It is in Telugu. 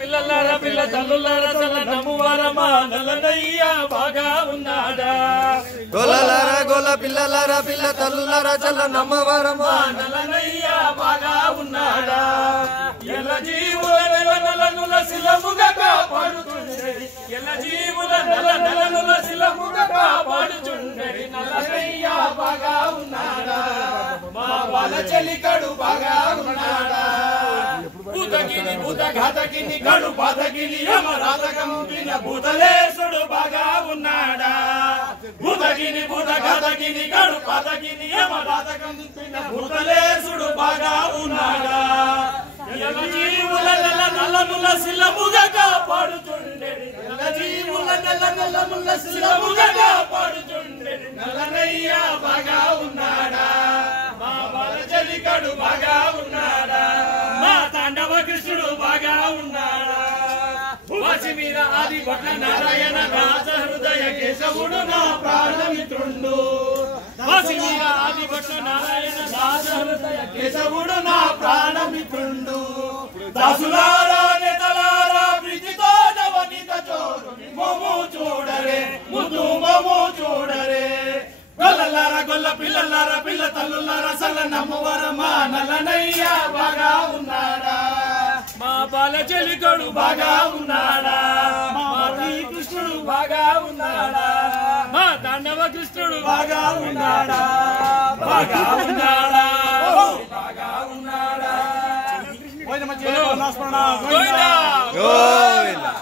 పిల్లలారా పిల్ల తల్లులారా చల్ల నమ్మువారమా నల్లనయ్య బాగా ఉన్నాడా గోలలారా గోల పిల్లలారా పిల్ల తల్లులారా చల్ల నమ్మవారమా నల్లనయ్య బాగా ఉన్నాడా ఎల్ల జీవుల నలనుల శిలముగా కాపాడుచుండెడి ఎల్ల జీవుల నలనుల శిలముగా కాపాడుచుండెడి నల్లనయ్య బాగా ఉన్నాడా మా బాల చెలికడు బాగా ఉన్నాడా భూతగిని భూతఘాతగిని గడు పాతగిని యమరాతకంపిన భూతలేశుడు బాగా ఉన్నాడా భూతగిని భూతఘాతగిని గడు పాతగిని యమరాతకంపిన భూతలేశుడు బాగా ఉన్నాడా ఎల్ల జీవుల నల్లముల శిలముగా కాపాడుచుండెడి ఎల్ల జీవుల నల్లముల శిలముగా కాపాడుచుండెడి నల్లనయ్య బాగా ఉన్నాడా మా బాల చెలికడు బాగా ఉన్నాడా మా తాండవ కృష్ణుడు బాగా ఉన్నాడా వాసి మీద ఆది భట్ల నారాయణ రాజ హృదయ కేశవుడు నా ప్రాణమిత్రుండు వాసి మీద ఆది భట్ల నారాయణ రాజ హృదయ కేశవుడు నా ప్రాణమిత్రుండు దాసులారా నేతలారా ప్రీతితో నవనీత చోరుని మోము చూడరే ముదు మోము చూడరే గొల్లలారా గొల్ల పిల్లలారా పిల్ల తల్లులారా సల్ల నమ్మవరమా నల్లనయ్య బాగా ఉన్నాడా మా బాల చెలికడు బాగా ఉన్నాడా మా కృష్ణుడు బాగా ఉన్నాడా మా తాండవ కృష్ణుడు బాగా ఉన్నాడా బాగా ఉన్నాడా బాగా ఉన్నాడా గోవిందా